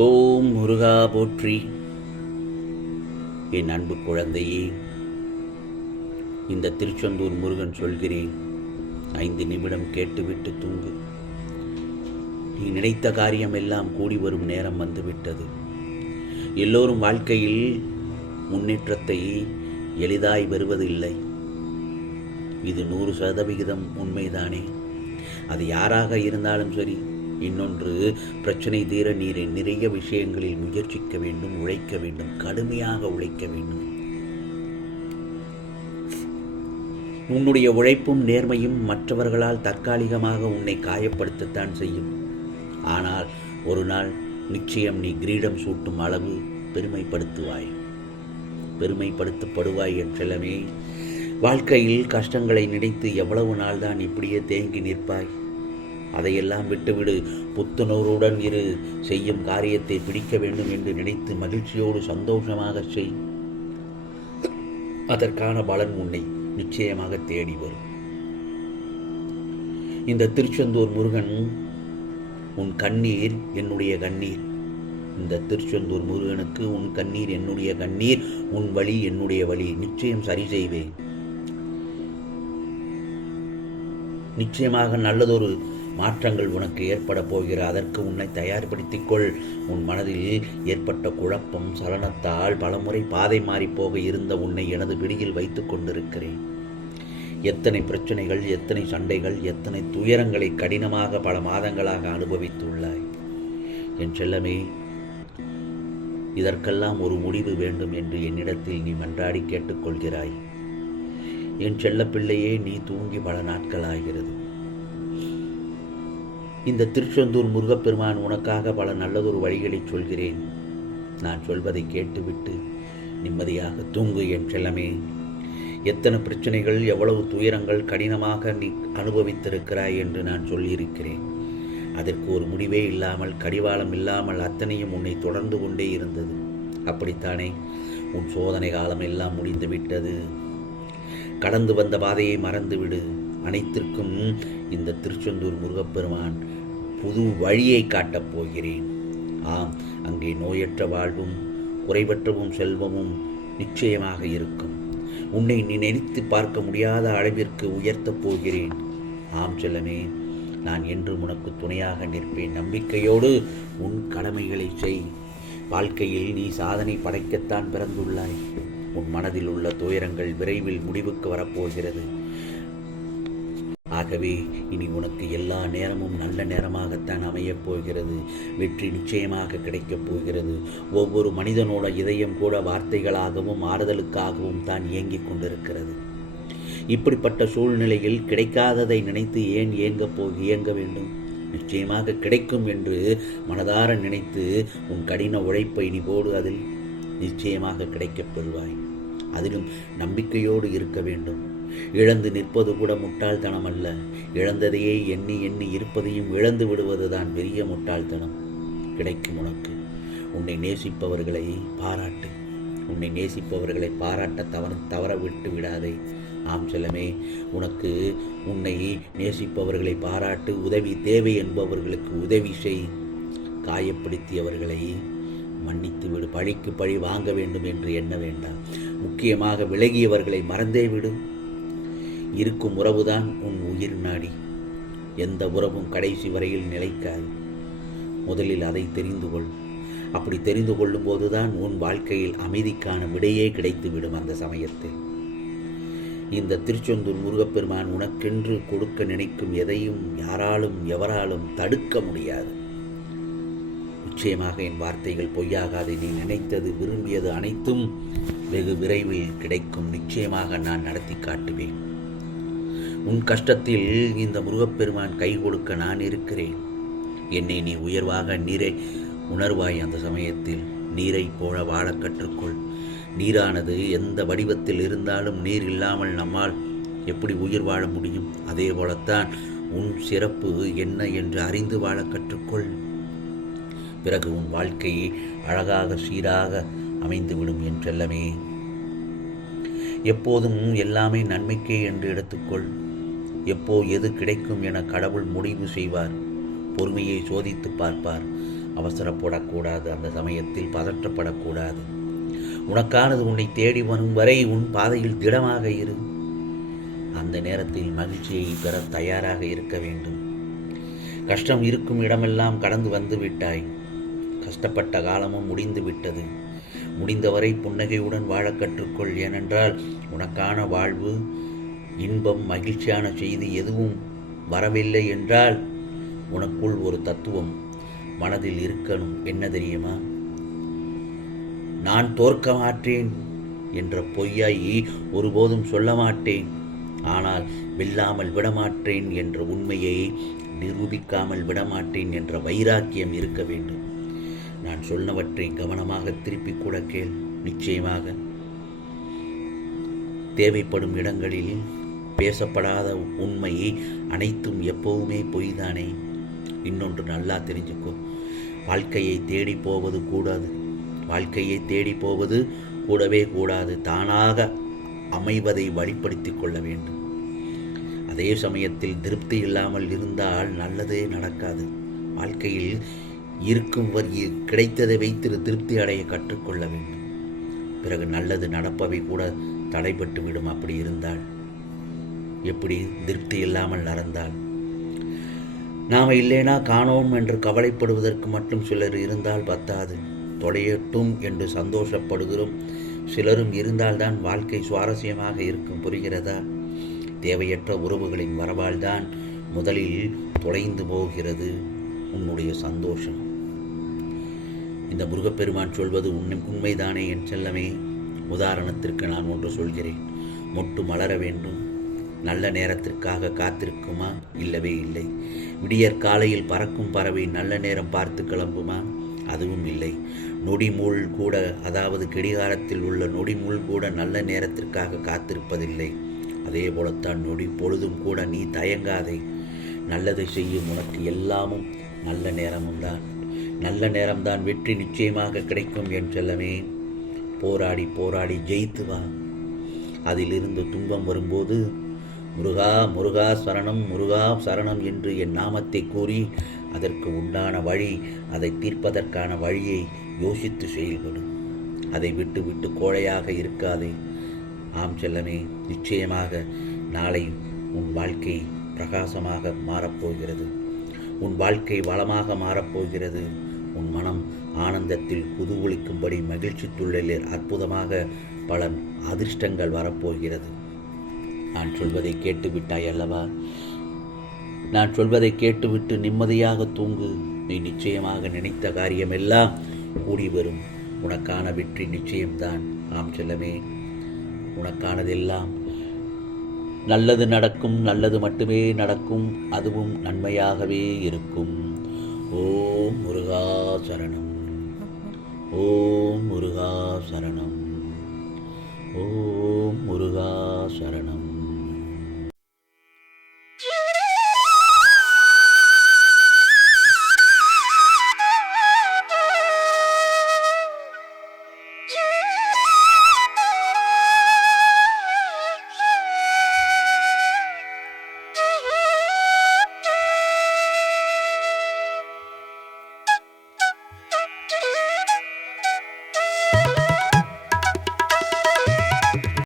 ஓம் முருகா போற்றி. என் அன்பு குழந்தையே, இந்த திருச்செந்தூர் முருகன் சொல்கிறேன், 5 நிமிடம் கேட்டுவிட்டு தூங்கு. நீ நினைத்த காரியம் எல்லாம் கூடி வரும் நேரம் வந்துவிட்டது. எல்லோரும் வாழ்க்கையில் முன்னேற்றத்தை எளிதாய் வருவதில்லை. இது 100% உண்மைதானே? அது யாராக இருந்தாலும் சரி. இன்னொன்று, பிரச்சனை தீர நீர் நிறைய விஷயங்களில் முயற்சிக்க வேண்டும், உழைக்க வேண்டும், கடுமையாக உழைக்க வேண்டும். உன்னுடைய உழைப்பும் நேர்மையும் மற்றவர்களால் தற்காலிகமாக உன்னை காயப்படுத்தத்தான் செய்யும். ஆனால் ஒரு நாள் நிச்சயம் நீ கிரீடம் சூட்டும் அளவு பெருமைப்படுத்தப்படுவாய் என் செல்லமே. வாழ்க்கையில் கஷ்டங்களை நினைத்து எவ்வளவு நாள் தான் இப்படியே தேங்கி நிற்பாய்? அதையெல்லாம் விட்டுவிடு. புத்துணர்வுடன் இரு. செய்யும் காரியத்தை பிடிக்க வேண்டும் என்று நினைத்து மகிழ்ச்சியோடு சந்தோஷமாக செய். அதற்கான பலன் உன்னை நிச்சயமாக தேடி வரும். இந்த திருச்செந்தூர் முருகன் உன் கண்ணீர் என்னுடைய கண்ணீர். இந்த திருச்செந்தூர் முருகனுக்கு உன் கண்ணீர் என்னுடைய கண்ணீர், உன் வலி என்னுடைய வலி. நிச்சயம் சரி செய்வேன். நிச்சயமாக நல்லதொரு மாற்றங்கள் உனக்கு ஏற்பட போகிற. அதற்கு உன்னை தயார்படுத்திக் கொள். உன் மனதில் ஏற்பட்ட குழப்பம் சலனத்தால் பலமுறை பாதை மாறிப்போக இருந்த உன்னை எனது பிடியில் வைத்துக் கொண்டிருக்கிறேன். எத்தனை பிரச்சனைகள், எத்தனை சண்டைகள், எத்தனை துயரங்களை கடினமாக பல மாதங்களாக அனுபவித்துள்ளாய் என் செல்லமே. இதற்கெல்லாம் ஒரு முடிவு வேண்டும் என்று என்னிடத்தில் நீ மன்றாடி கேட்டுக்கொள்கிறாய். என் செல்ல பிள்ளையே, நீ தூங்கி பல நாட்களாகிறது. இந்த திருச்செந்தூர் முருகப்பெருமான் உனக்காக பல நல்லதொரு வழிகளை சொல்கிறேன். நான் சொல்வதை கேட்டுவிட்டு நிம்மதியாக தூங்கு என் செல்லமே. எத்தனை பிரச்சனைகள், எவ்வளவு துயரங்கள் கடினமாக நீ அனுபவித்திருக்கிறாய் என்று நான் சொல்லியிருக்கிறேன். அதற்கு ஒரு முடிவே இல்லாமல், கடிவாளம் இல்லாமல் அத்தனையும் உன்னை தொடர்ந்து கொண்டே இருந்தது. அப்படித்தானே? உன் சோதனை காலம் எல்லாம் முடிந்து விட்டது. கடந்து வந்த பாதையை மறந்துவிடு. அனைத்திற்கும் இந்த திருச்செந்தூர் முருகப்பெருமான் புது வழியை காட்டப் போகிறேன். ஆம், அங்கே நோயற்ற வாழ்வும் குறைவற்றவும் செல்வமும் நிச்சயமாக இருக்கும். உன்னை நீ நினைத்து பார்க்க முடியாத அளவிற்கு உயர்த்தப் போகிறேன். ஆம் செல்லமே, நான் என்று உனக்கு துணையாக நிற்பேன். நம்பிக்கையோடு உன் கடமைகளை செய். வாழ்க்கையில் நீ சாதனை படைக்கத்தான் பிறந்துள்ளாய். உன் மனதில் உள்ள துயரங்கள் விரைவில் முடிவுக்கு வரப்போகிறது. ஆகவே இனி உனக்கு எல்லா நேரமும் நல்ல நேரமாகத்தான் அமையப் போகிறது. வெற்றி நிச்சயமாக கிடைக்கப் போகிறது. ஒவ்வொரு மனிதனோட இதயம் கூட வார்த்தைகளாகவும் ஆறுதலுக்காகவும் தான் இயங்கிக் கொண்டிருக்கிறது. இப்படிப்பட்ட சூழ்நிலையில் கிடைக்காததை நினைத்து ஏன் இயங்க வேண்டும்? நிச்சயமாக கிடைக்கும் என்று மனதார நினைத்து உன் கடின உழைப்பை நீ போடு. அதில் நிச்சயமாக கிடைக்கப் பெறுவாய். அதிலும் நம்பிக்கையோடு இருக்க வேண்டும். இழந்து நிற்பது கூட முட்டாள்தனம் அல்ல. இழந்ததையே எண்ணி எண்ணி இருப்பதையும் இழந்து விடுவதுதான் பெரிய முட்டாள்தனம். கிடைக்கும் உனக்கு. உன்னை நேசிப்பவர்களை பாராட்டு. உன்னை நேசிப்பவர்களை பாராட்ட தவற விட்டு விடாதே. ஆம் செல்லமே, உனக்கு உன்னை நேசிப்பவர்களை பாராட்டு. உதவி தேவை என்பவர்களுக்கு உதவி செய். காயப்படுத்தியவர்களை மன்னித்து விடு. பழிக்கு பழி வாங்க வேண்டும் என்று எண்ண வேண்டாம். முக்கியமாக விலகியவர்களை மறந்தே விடு. இருக்கும் உறவுதான் உன் உயிர் நாடி. எந்த உறவும் கடைசி வரையில் நிலைக்காது. முதலில் அதை தெரிந்து கொள். அப்படி தெரிந்து கொள்ளும் போதுதான் உன் வாழ்க்கையில் அமைதிக்கான விடையே கிடைத்துவிடும். அந்த சமயத்தில் இந்த திருச்செந்தூர் முருகப்பெருமான் உனக்கென்று கொடுக்க நினைக்கும் எதையும் யாராலும் எவராலும் தடுக்க முடியாது. நிச்சயமாக என் வார்த்தைகள் பொய்யாகாது. நீ நினைத்தது, விரும்பியது அனைத்தும் வெகு விரைவில் கிடைக்கும். நிச்சயமாக நான் நடத்தி காட்டுவேன். உன் கஷ்டத்தில் இந்த முருகப்பெருமான் கை கொடுக்க நான் இருக்கிறேன். என்னை நீ உயர்வாக நீரை உணர்வாய். அந்த சமயத்தில் நீரை போல வாழ கற்றுக்கொள். நீரானது எந்த வடிவத்தில் இருந்தாலும் நீர் இல்லாமல் நம்மால் எப்படி உயிர் வாழ முடியும்? அதே போலத்தான் உன் சிறப்பு என்ன என்று அறிந்து வாழ கற்றுக்கொள். பிறகு உன் வாழ்க்கை அழகாக சீராக அமைந்துவிடும் என் செல்லமே. எப்போதும் எல்லாமே நன்மைக்கே என்று எடுத்துக்கொள். எப்போ எது கிடைக்கும் என கடவுள் முடிவு செய்வார். பொறுமையை சோதித்து பார்ப்பார். அவசரப்படக்கூடாது, அந்த சமயத்தில் பதற்றப்படக்கூடாது. உனக்கானது உன்னை தேடி வரும் வரை உன் பாதையில் திடமாக இரு. அந்த நேரத்தில் மகிழ்ச்சியை பெற தயாராக இருக்க வேண்டும். கஷ்டம் இருக்கும் இடமெல்லாம் கடந்து வந்து விட்டாய். கஷ்டப்பட்ட காலமும் முடிந்து விட்டது. முடிந்தவரை புன்னகையுடன் வாழ கற்றுக்கொள். ஏனென்றால் உனக்கான வாழ்வு, இன்பம், மகிழ்ச்சியான செய்தி எதுவும் வரவில்லை என்றால் உனக்குள் ஒரு தத்துவம் மனதில் இருக்கணும். என்ன தெரியுமா? நான் தோற்க மாட்டேன் என்ற பொய்யை ஒருபோதும் சொல்ல மாட்டேன். ஆனால் வெல்லாமல் விடமாட்டேன் என்ற உண்மையை நிரூபிக்காமல் விடமாட்டேன் என்ற வைராக்கியம் இருக்க வேண்டும். நான் சொன்னவற்றை கவனமாக திருப்பி கூட கேள். நிச்சயமாக தேவைப்படும் இடங்களில் பேசப்படாத உண்மை அனைத்தும் எப்பவுமே பொய்தானே. இன்னொன்று நல்லா தெரிஞ்சுக்கோ, வாழ்க்கையை தேடி போவது கூடாது. வாழ்க்கையை தேடி போவது கூடவே கூடாது. தானாக அமைவதை வழிப்படுத்தி கொள்ள வேண்டும். அதே சமயத்தில் திருப்தி இல்லாமல் இருந்தால் நல்லதே நடக்காது. வாழ்க்கையில் இருக்கும் கிடைத்ததை வைத்து திருப்தி அடைய கற்றுக்கொள்ள வேண்டும். பிறகு நல்லது நடப்பவை கூட தடைபட்டு விடும். அப்படி இருந்தால் எப்படி? திருப்தி இல்லாமல் நடந்தால். நாம் இல்லைனா காணோம் என்று கவலைப்படுவதற்கு மட்டும் சிலர் இருந்தால் பத்தாது. தொலையட்டும் என்று சந்தோஷப்படுகிறோம் சிலரும் இருந்தால்தான் வாழ்க்கை சுவாரஸ்யமாக இருக்கும். புரிகிறதா? தேவையற்ற உறவுகளின் வரவால்தான் முதலில் தொலைந்து போகிறது உன்னுடைய சந்தோஷம். இந்த முருகப்பெருமான் சொல்வது உண்மைதானே என் செல்லமே? உதாரணத்திற்கு நான் ஒன்று சொல்கிறேன். மொட்டு மலர வேண்டும், நல்ல நேரத்திற்காக காத்திருக்குமா? இல்லவே இல்லை. விடியற் காலையில் பறக்கும் பறவை நல்ல நேரம் பார்த்து கிளம்புமா? அதுவும் இல்லை. நொடிமுள் கூட, அதாவது கடிகாரத்தில் உள்ள நொடிமுள் கூட நல்ல நேரத்திற்காக காத்திருப்பதில்லை. அதே போலத்தான் நொடி பொழுதும் கூட நீ தயங்காதே. நல்லதை செய்யும் உனக்கு எல்லாமும் நல்ல நேரமும் தான். நல்ல நேரம்தான் வெற்றி நிச்சயமாக கிடைக்கும் என் செல்லமே. போராடி போராடி ஜெயித்து வா. அதிலிருந்து துன்பம் வரும்போது முருகா முருகா சரணம், முருகா சரணம் என்று என் நாமத்தை கூறி அதற்கு உண்டான வழி, அதை தீர்ப்பதற்கான வழியை யோசித்து செயல்படும். அதை விட்டு விட்டு கோழையாக இருக்காதே. ஆம் செல்லமே, நிச்சயமாக நாளை உன் வாழ்க்கை பிரகாசமாக மாறப்போகிறது. உன் வாழ்க்கை வளமாக மாறப்போகிறது. உன் மனம் ஆனந்தத்தில் குதூகலிக்கும்படி மகிழ்ச்சி துள்ளலில் அற்புதமாக பல அதிர்ஷ்டங்கள் வரப்போகிறது. நான் சொல்வதை கேட்டுவிட்டாய் அல்லவா? நான் சொல்வதை கேட்டுவிட்டு நிம்மதியாக தூங்கு. நீ நிச்சயமாக நினைத்த காரியமெல்லாம் கூடி வரும். உனக்கான வெற்றி நிச்சயம்தான். ஆம் செல்லமே, உனக்கானதெல்லாம் நல்லது நடக்கும். நல்லது மட்டுமே நடக்கும். அதுவும் நன்மையாகவே இருக்கும். ஓம் முருகா சரணம். ஓம் முருகா சரணம். ஓம் முருகா சரணம்.